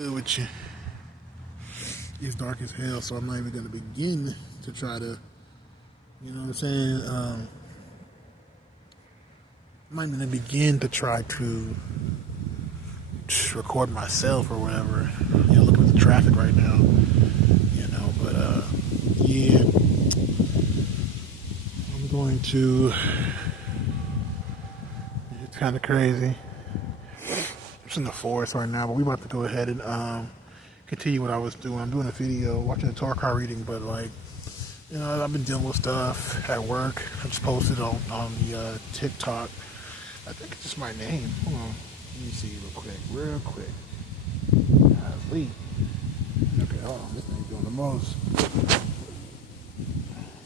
With you. It's dark as hell, so I'm not even gonna begin to try to, you know what I'm saying? I'm not even gonna begin to try to record myself or whatever. Look at the traffic right now, but yeah, I'm going to. It's kind of crazy. It's in the forest right now, but we about to go ahead and continue what I was doing. I'm doing a video, watching a tour car reading, but like, I've been dealing with stuff at work. I just posted on the TikTok. I think it's just my name. Hold on. Let me see real quick. Golly. Okay, hold on. This thing's doing the most.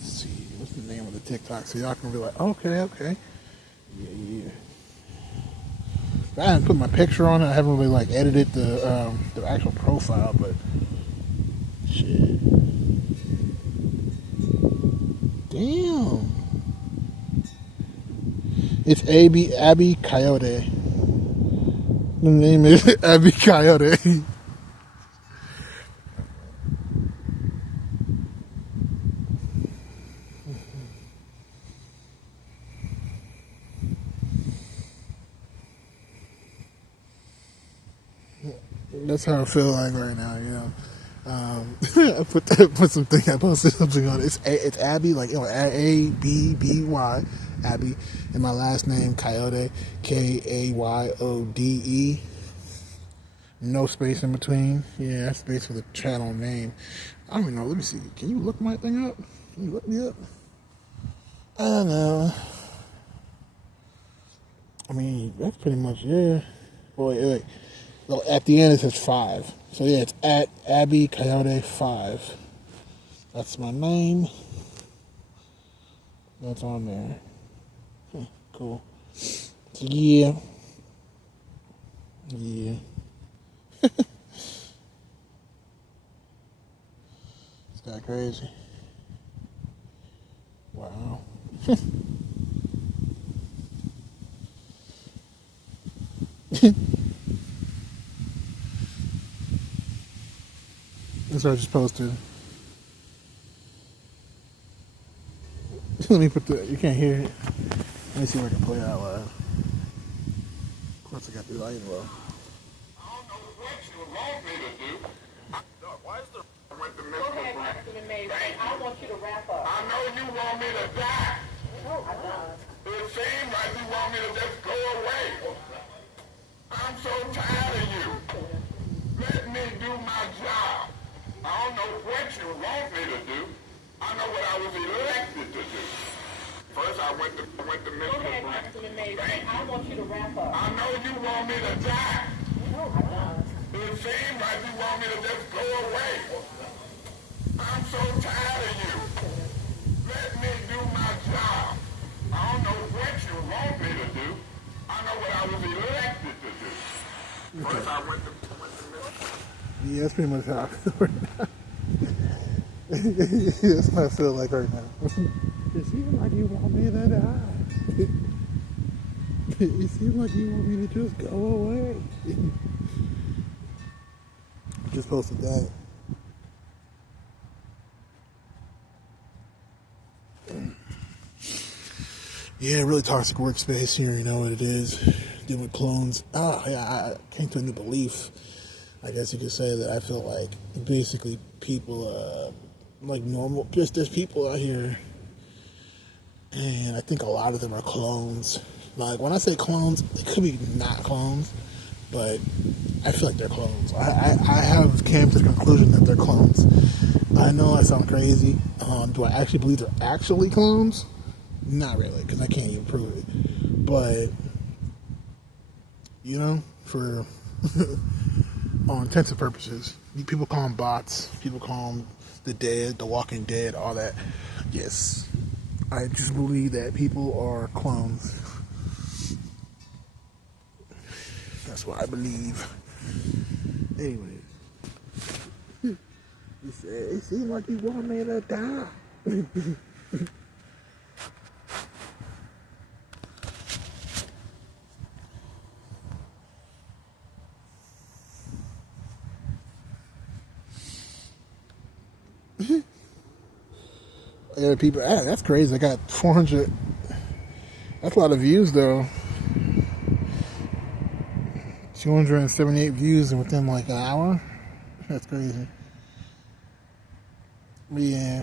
Let's see. What's the name of the TikTok? So y'all can be like, okay. Yeah. I haven't put my picture on it. I haven't really like edited the actual profile, but shit. Damn. It's Abby Coyote. The name is Abby Coyote. That's how I feel like right now, I posted something on it. It's Abby, like ABBY, Abby, and my last name Coyote, Kayode. No space in between. Yeah, that's space for the channel name. I don't even know. Let me see. Can you look my thing up? Can you look me up? I don't know. I mean, that's pretty much, yeah. Wait. Well, at the end it says 5. So yeah, it's at Abby Coyote 5. That's my name. That's on there. Cool. So yeah. It's that crazy. Wow. That's what I just posted. Let me put you can't hear it. Let me see if I can play it out loud. Of course I got the volume low. I don't know what you want me to do. Why is the with the Go ahead, Councilman Mays. I want you to wrap up. I know you want me to die. No, I don't. It seems like you want me to just go away. I'm so tired of you. Let me do my job. I don't know what you want me to do. I know what I was elected to do. First, I went to Mr. Go ahead, Councilman Mays. I want you to wrap up. I know you want me to die. No, I don't. It seems like you want me to just go away. I'm so tired of you. Let me do my job. I don't know what you want me to do. I know what I was elected to do. First, I went to Yeah, that's pretty much how I feel right now. That's what I feel like right now. It seems like you want me to die. It seems like you want me to just go away. Just posted that. Yeah, really toxic workspace here, you know what it is. Dealing with clones. I came to a new belief. I guess you could say that I feel like basically people, like normal, just there's people out here, and I think a lot of them are clones. Like when I say clones, it could be not clones, but I feel like they're clones. I have came to the conclusion that they're clones. I know I sound crazy. Do I actually believe they're actually clones? Not really, because I can't even prove it. But, for all intents and purposes, people call them bots, people call them the dead, the walking dead, all that. Yes, I just believe that people are clones. That's what I believe. Anyway, he said, it seems like you want me to die. Yeah, people. That's crazy. I got 400. That's a lot of views, though. 278 views within like an hour. That's crazy. But yeah.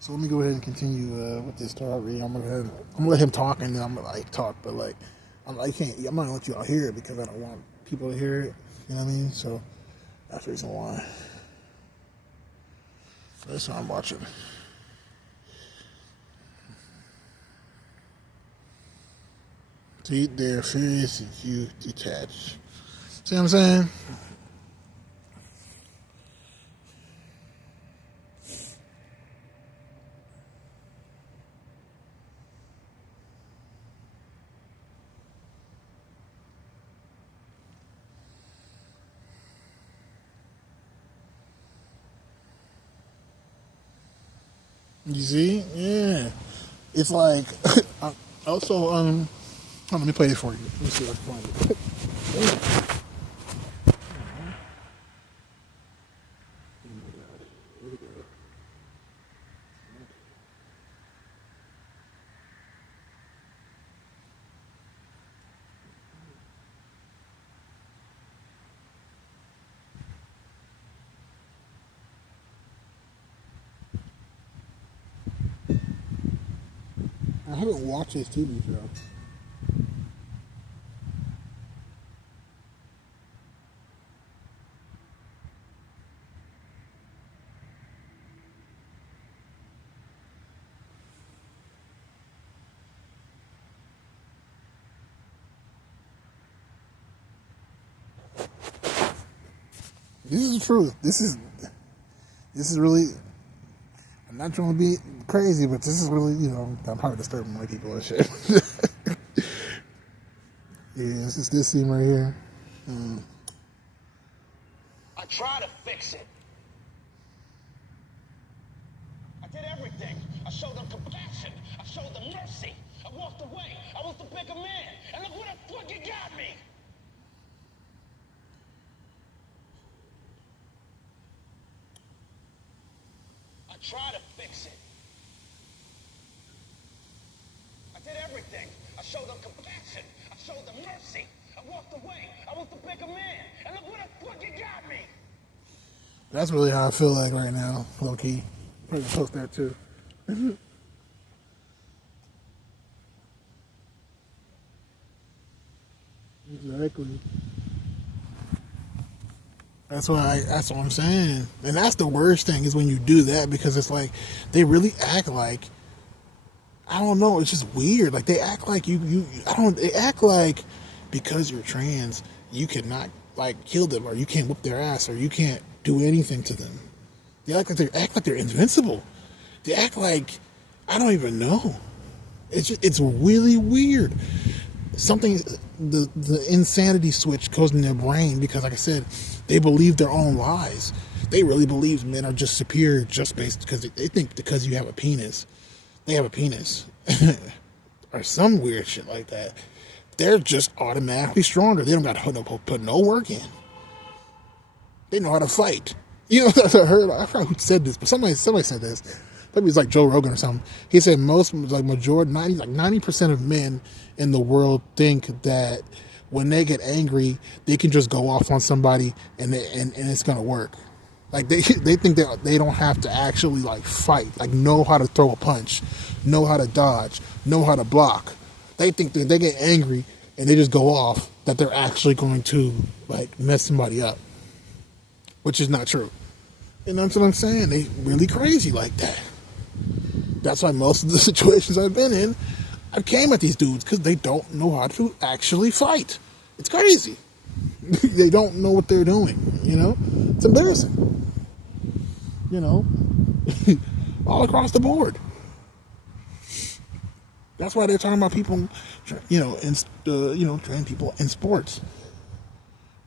So let me go ahead and continue with this story. I'm gonna let him talk, and then I'm gonna like talk, but like I'm not gonna let you all hear it because I don't want people to hear it. You know what I mean? So that's the reason why. That's what I'm watching. See, they're furious if you detach. See what I'm saying? You see? Yeah. It's like also let me play it for you. Let me see if I can find it. I haven't watched this TV show. This is the truth. This is really. I'm not trying to be crazy, but this is really, I'm probably disturbing my people and shit. Yeah, it's just this scene right here. I tried to fix it. I did everything. I showed them compassion. I showed them mercy. I walked away. I was the bigger man. And look what the fuck you got me. I tried to fix it. I did everything. I showed them compassion. I showed them mercy. I walked away. I was the bigger man. And look what the fuck you got me. That's really how I feel like right now, low key. Probably post that too. Exactly. That's what I'm saying. And that's the worst thing is when you do that because it's like they really act like I don't know, it's just weird. Like they act like they act like because you're trans, you cannot like kill them or you can't whoop their ass or you can't do anything to them. They act like they're invincible. They act like I don't even know. It's really weird. Something the insanity switch goes in their brain because, like I said, they believe their own lies. They really believe men are just superior just based because they think because you have a penis, they have a penis, or some weird shit like that. They're just automatically stronger. They don't got to put no work in. They know how to fight. I forgot who said this, but somebody said this. Maybe it's like Joe Rogan or something. He said majority 90% of men in the world think that when they get angry, they can just go off on somebody and it's gonna work. Like they think that they don't have to actually like fight, like know how to throw a punch, know how to dodge, know how to block. They think that they get angry and they just go off that they're actually going to like mess somebody up, which is not true. And that's what I'm saying. They really crazy like that. That's why most of the situations I've been in, I've came at these dudes because they don't know how to actually fight. It's crazy. They don't know what they're doing, It's embarrassing. All across the board. That's why they're talking about people, trans people in sports.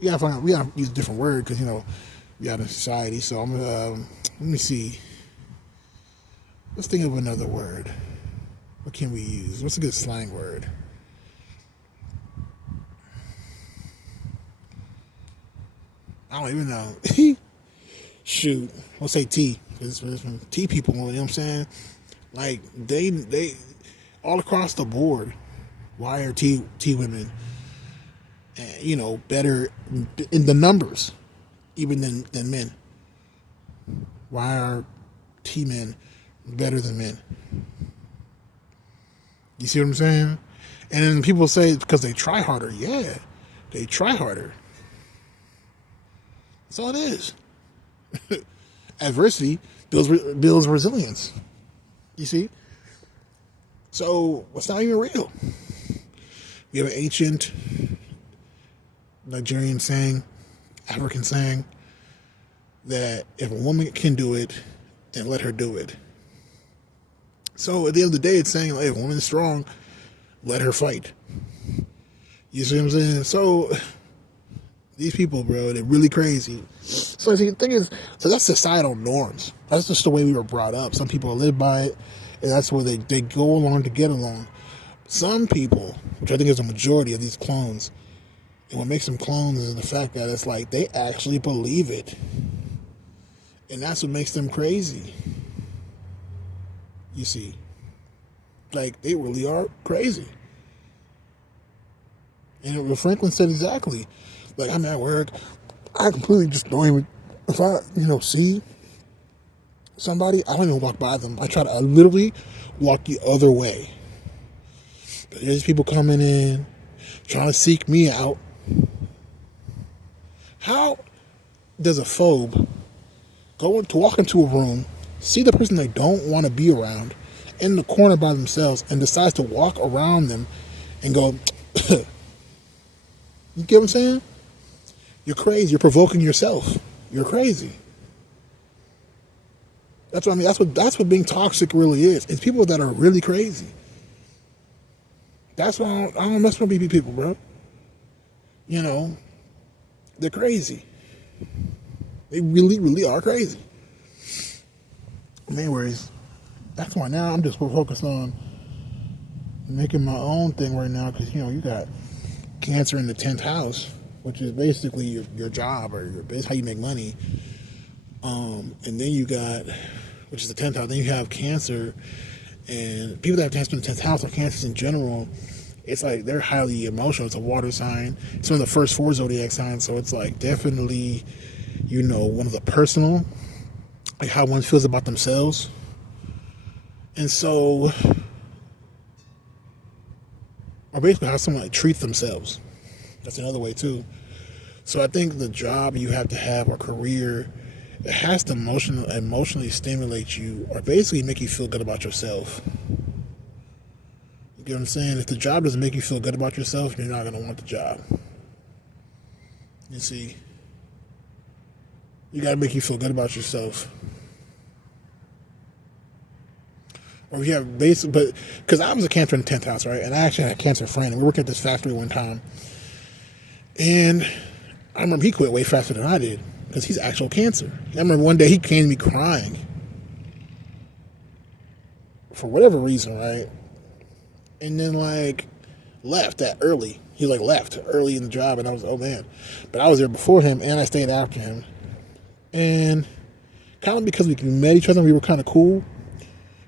We gotta use a different word because, we are in society. So let me see. Let's think of another word. What can we use? What's a good slang word? I don't even know. Shoot. We'll say T. There's some T people, you know what I'm saying? Like they all across the board. Why are T women, better in the numbers, even than men? Why are T men better than men? You see what I'm saying? And then people say it's because they try harder. Yeah, they try harder. That's all it is. Adversity builds resilience. You see? So it's not even real. We have an ancient Nigerian saying, African saying, that if a woman can do it, then let her do it. So at the end of the day, it's saying, like, if a woman's strong, let her fight. You see what I'm saying? So these people, bro, they're really crazy. So the thing is, so that's societal norms. That's just the way we were brought up. Some people live by it, and that's where they go along to get along. Some people, which I think is a majority of these clones, and what makes them clones is the fact that it's like they actually believe it. And that's what makes them crazy. You see. Like, they really are crazy. And Franklin said exactly. Like, I'm at work, I completely just don't even, if I, see somebody, I don't even walk by them. I literally walk the other way. But there's people coming in, trying to seek me out. How does a phobe walk into a room, see the person they don't want to be around in the corner by themselves, and decides to walk around them and go, you get what I'm saying? You're crazy. You're provoking yourself. You're crazy. That's what I mean. That's what being toxic really is. It's people that are really crazy. That's why I don't mess with BB people, bro. They're crazy. They really, really are crazy. Anyways, that's why now I'm just focused on making my own thing right now, because you got Cancer in the 10th house, which is basically your job, or how you make money. And then you got, which is the 10th house, then you have Cancer, and people that have Cancer in the 10th house, or Cancers in general, it's like they're highly emotional. It's a water sign. It's one of the first 4 zodiac signs, so it's like definitely, one of the personal, like how one feels about themselves. And so, or basically how someone treats themselves. That's another way too. So I think the job you have to have, or career, it has to emotionally stimulate you, or basically make you feel good about yourself. You get what I'm saying? If the job doesn't make you feel good about yourself, you're not going to want the job. You see, you got to make you feel good about yourself. Or if you have but because I was a Cancer in the 10th house, right? And I actually had a Cancer friend, and we were working at this factory one time. And I remember he quit way faster than I did, because he's actual Cancer. I remember one day he came to me crying for whatever reason, right? And then left that early. He left early in the job, and I was, oh man. But I was there before him, and I stayed after him. And kind of because we met each other, we were kind of cool.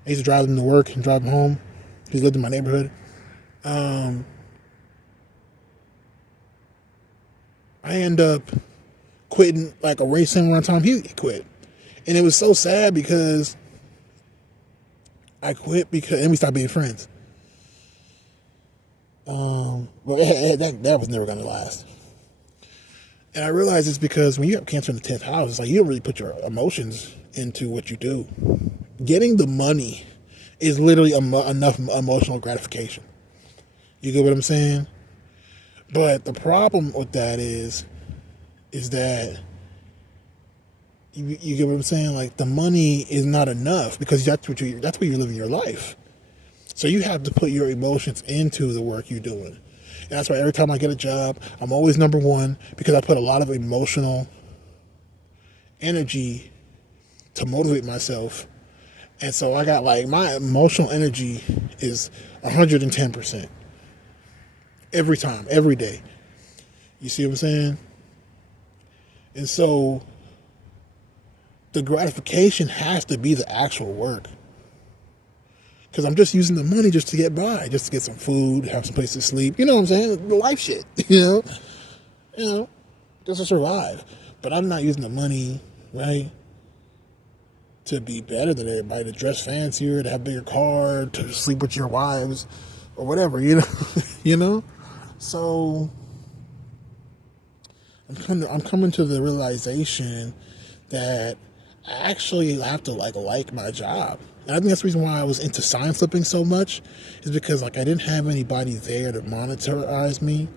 I used to drive him to work and drive him home. He lived in my neighborhood. I end up quitting a race same around time he quit. And it was so sad because I quit and we stopped being friends. But that was never going to last. And I realized it's because when you have Cancer in the 10th house, it's like you don't really put your emotions into what you do. Getting the money is literally enough emotional gratification. You get what I'm saying? But the problem with that is that you get what I'm saying? The money is not enough, because that's where you're living your life. So you have to put your emotions into the work you're doing. And that's why every time I get a job, I'm always number one, because I put a lot of emotional energy to motivate myself. And so I got my emotional energy is 110% every time, every day. You see what I'm saying? And so the gratification has to be the actual work. Because I'm just using the money just to get by, just to get some food, have some place to sleep. You know what I'm saying? The life shit, you know, just to survive. But I'm not using the money, right, to be better than everybody, to dress fancier, to have a bigger car, to sleep with your wives, or whatever, you know, you know. So I'm coming to the realization that I actually have to like my job. And I think that's the reason why I was into sign flipping so much, is because like I didn't have anybody there to monetize me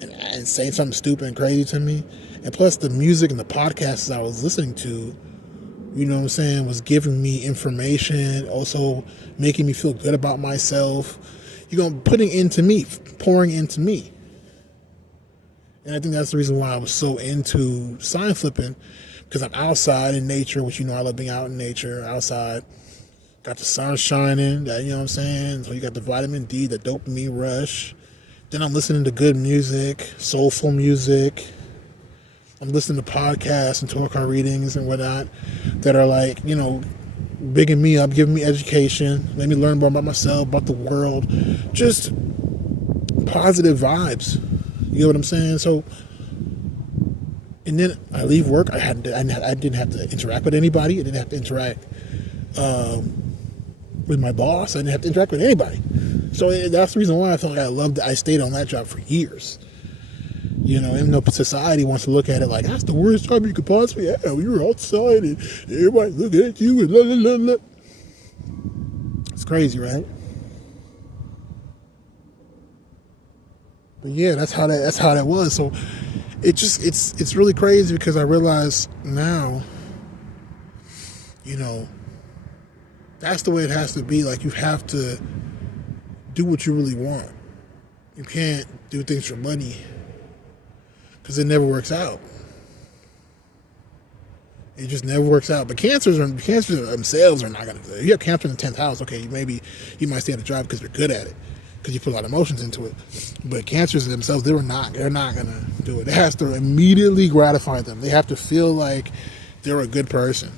and say something stupid and crazy to me. And plus the music and the podcasts I was listening to, you know what I'm saying, was giving me information, also making me feel good about myself, putting into me, pouring into me. And I think that's the reason why I was so into sign flipping, because I'm outside in nature, which, I love being out in nature, outside. Got the sun shining, you know what I'm saying? So you got the vitamin D, the dopamine rush. Then I'm listening to good music, soulful music. I'm listening to podcasts and Torah readings and whatnot that are like, bigging me up, giving me education, let me learn more about myself, about the world. Just positive vibes. You know what I'm saying? So, and then I leave work. I didn't have to interact with anybody. I didn't have to interact with my boss. I didn't have to interact with anybody. So that's the reason why I felt like I stayed on that job for years. Even though society wants to look at it like, that's the worst job you could possibly have. You're outside and everybody looking at you and la la la la. It's crazy, right? But yeah, that's how that was. So it's really crazy, because I realize now, that's the way it has to be. Like, you have to do what you really want. You can't do things for money, because it never works out. It just never works out. But cancers themselves are not going to. If you have cancer in the 10th house, okay, you might stay at the job because you're good at it, because you put a lot of emotions into it. But cancers themselves, they're not going to do it. It has to immediately gratify them. They have to feel like they're a good person,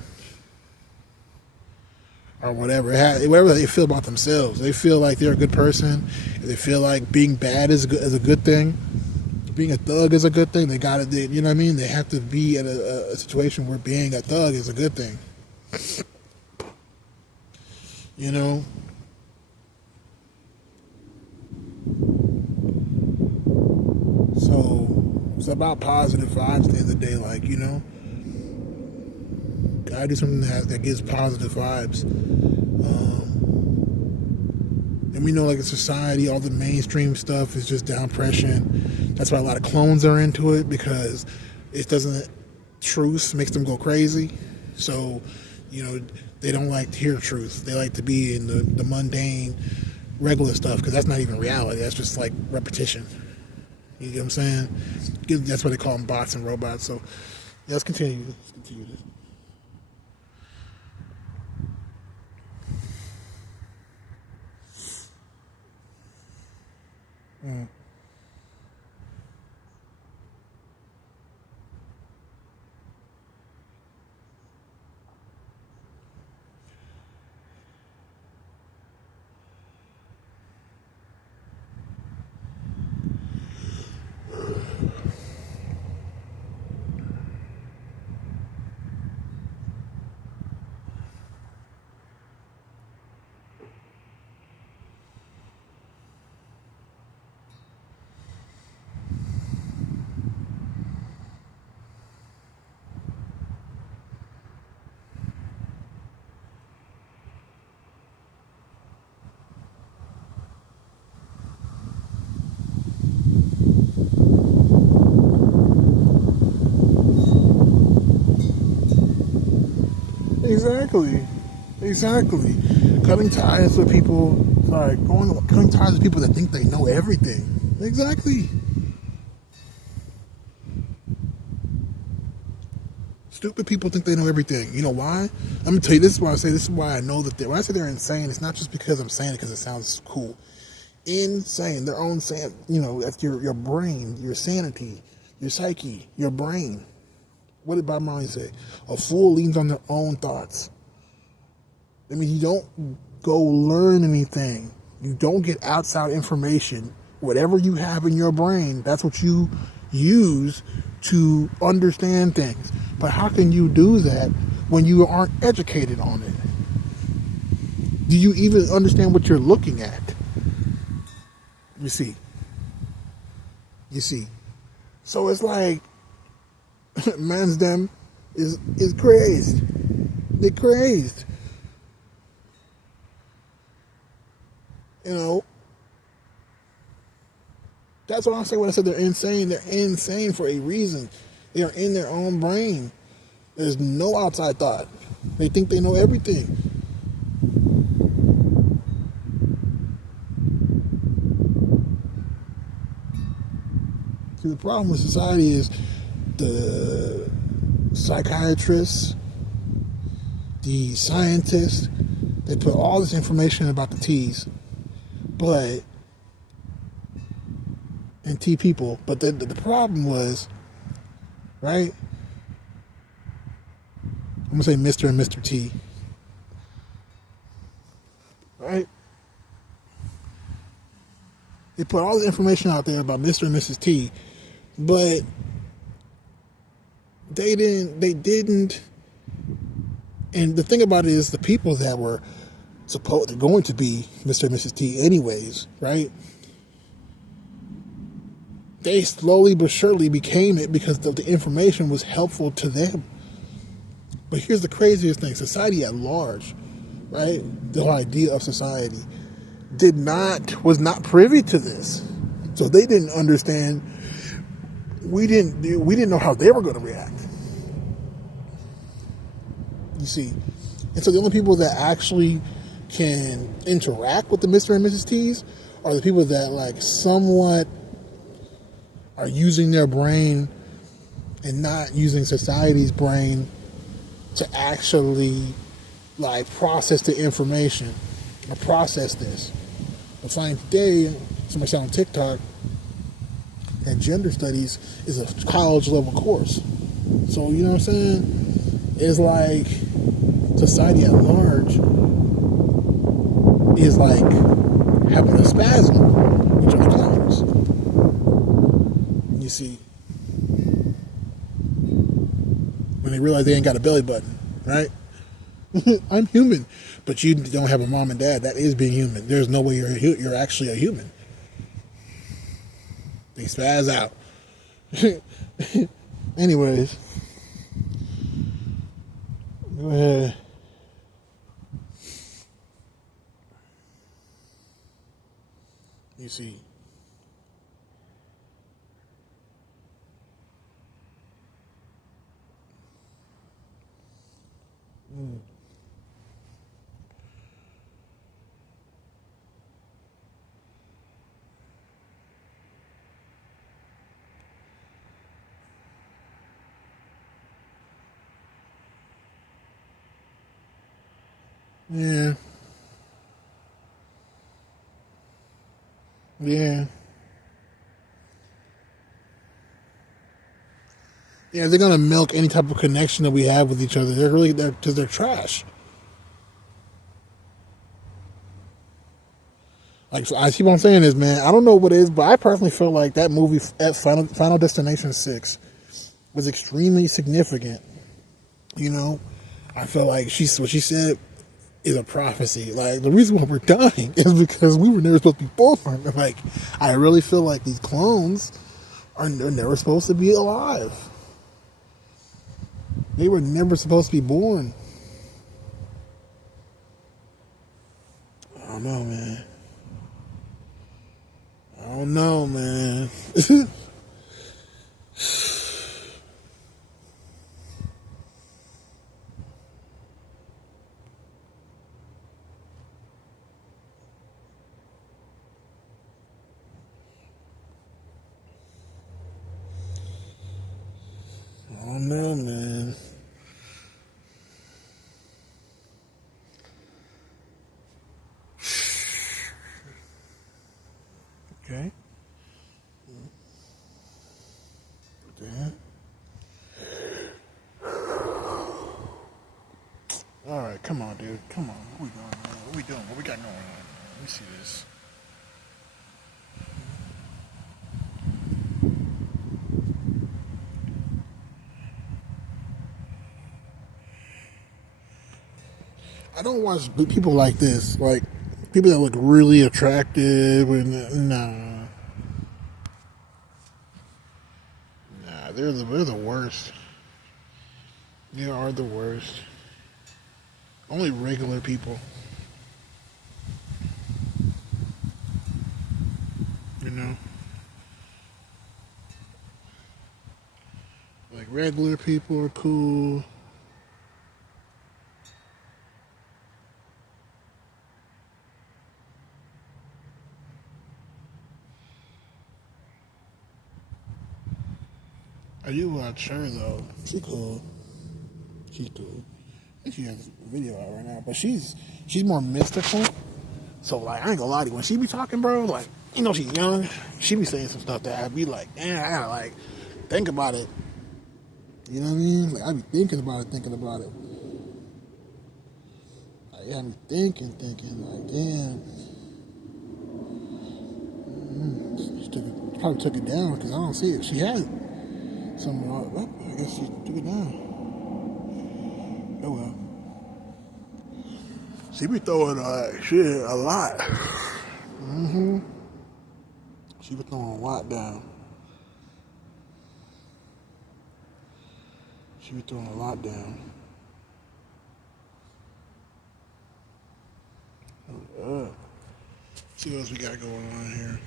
or whatever they feel about themselves. They feel like they're a good person. If they feel like being bad is a good thing, being a thug is a good thing, you know what I mean? They have to be in a situation where being a thug is a good thing. So it's about positive vibes at the end of the day, gotta do something that gives positive vibes. And we know, like, in society, all the mainstream stuff is just downpression. That's why a lot of clones are into it, because truth makes them go crazy. So, they don't like to hear truth. They like to be in the mundane, regular stuff, because that's not even reality. That's just like repetition. You get what I'm saying? That's why they call them bots and robots. So, yeah, let's continue this. Exactly. Cutting ties with people, cutting ties with people that think they know everything. Exactly. Stupid people think they know everything. You know why? I'm gonna tell you. This is why I know that when I say they're insane, it's not just because I'm saying it because it sounds cool. Insane. Their own that's your brain, your sanity, your psyche, your brain. What did Bob Marley say? A fool leans on their own thoughts. I mean, you don't go learn anything. You don't get outside information. Whatever you have in your brain, that's what you use to understand things. But how can you do that when you aren't educated on it? Do you even understand what you're looking at? You see. So it's like, man's them is crazed. They're crazed. You know, that's what I'm saying when I said they're insane. They're insane for a reason. They are in their own brain. There's no outside thought. They think they know everything. See, the problem with society is the psychiatrists, the scientists, they put all this information about the T's, and T people, but the problem was, right? I'm gonna say Mr. and Mr. T, right? They put all the information out there about Mr. and Mrs. T, but they didn't, and the thing about it is the people that were they're going to be Mr. and Mrs. T anyways, right? They slowly but surely became it because the information was helpful to them. But here's the craziest thing. Society at large, right? The whole idea of society was not privy to this. So they didn't understand. We didn't know how they were going to react. You see. And so the only people that actually can interact with the Mr. and Mrs. T's are the people that like somewhat are using their brain and not using society's brain to actually like process the information or process this. I find today, somebody said on TikTok that gender studies is a college level course. So you know what I'm saying? It's like society at large is like having a spasm with your clowns. You see, when they realize they ain't got a belly button, right? I'm human, but you don't have a mom and dad. That is being human. There's no way you're actually a human. They spaz out. Anyways, go ahead. You see. Yeah. Yeah. Yeah, they're gonna milk any type of connection that we have with each other. Because they're trash. Like, so I keep on saying this, man. I don't know what it is, but I personally feel like that movie at Final Destination 6 was extremely significant. You know, I feel like what she said is a prophecy. Like, the reason why we're dying is because we were never supposed to be born. Like, I really feel like these clones are never supposed to be alive. They were never supposed to be born. I don't know, man. I don't know, man. I don't know, man. Okay. come on, dude. Come on. What we doing, man? What we doing? What we got going on? Let me see this. I don't watch people like this. Like, people that look really attractive. And, nah. Nah, they're the worst. They are the worst. Only regular people. You know? Like, regular people are cool. I do watch her, though. She cool. She's cool. I think she has a video out right now. But she's more mystical. So, like, I ain't gonna lie to you. When she be talking, bro, like, you know she's young. She be saying some stuff that I be like, damn, I gotta, like, think about it. You know what I mean? Like, I be thinking about it. Like, I be thinking, like, damn. She probably took it down because I don't see it. She had some, I guess she took it down. Oh, well. She be throwing shit a lot. She be throwing a lot down. See what else we got going on here.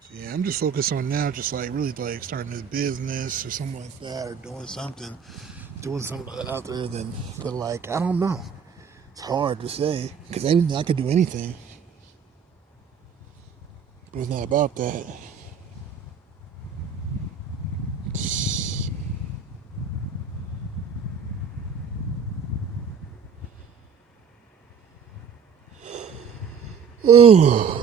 So yeah, I'm just focused on now, just like really like starting this business or something like that, or doing something out there. But like I don't know. It's hard to say because I could do anything, but it's not about that. Oh.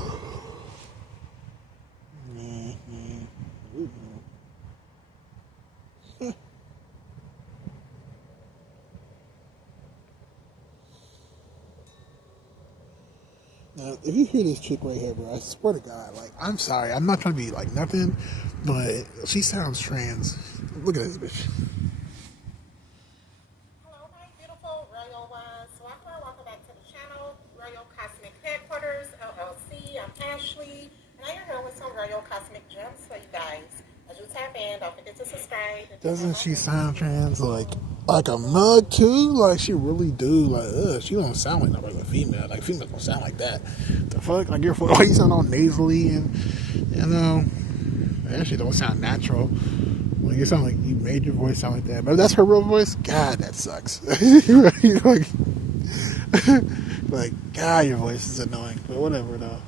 Now, if you hear this chick right here, bro, I swear to God, like, I'm sorry, I'm not trying to be like nothing, but she sounds trans. Look at this bitch. Hello, my beautiful Royal Ones. Welcome back to the channel, Royal Cosmic Headquarters, LLC. I'm Ashley, and I'm here with some Royal Cosmic Gems for you guys. As you tap in, don't forget to subscribe. Doesn't she sound trans like a mug too? Like she really do. Like she don't sound like no regular female. Like females don't sound like that. The fuck? Like your voice you sound all nasally and you know. That shit don't sound natural. Like you sound like you made your voice sound like that. But if that's her real voice, God, that sucks. like God, your voice is annoying. But whatever though.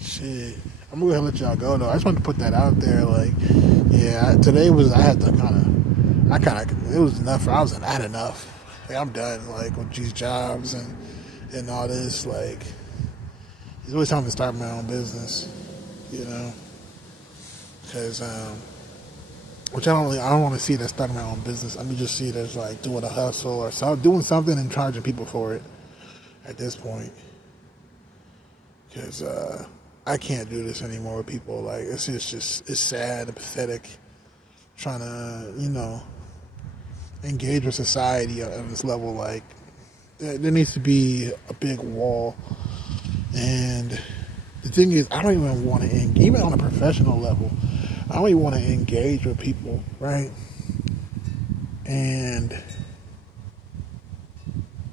Shit. I'm gonna let y'all go though. I just wanted to put that out there. Like, yeah, today was I had to it was enough. I had enough. Like, I'm done. Like with these jobs and all this. Like, it's always time to start my own business. You know, because which I don't want to see it as starting my own business. I mean, just see it as like doing a hustle or doing something and charging people for it. At this point, because I can't do this anymore with people. Like, it's sad and pathetic trying to, you know, engage with society on this level. Like, there needs to be a big wall. And the thing is, I don't even want to engage, even on a professional level, I don't even want to engage with people, right? And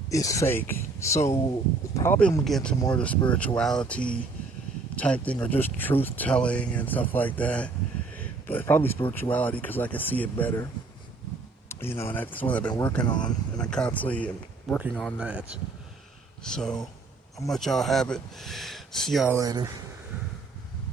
it's fake. So probably I'm going to get into more of the spirituality type thing or just truth telling and stuff like that, but probably spirituality because I can see it better, you know, and that's what I've been working on, and I constantly am working on that. So I'm gonna let y'all have it. See y'all later.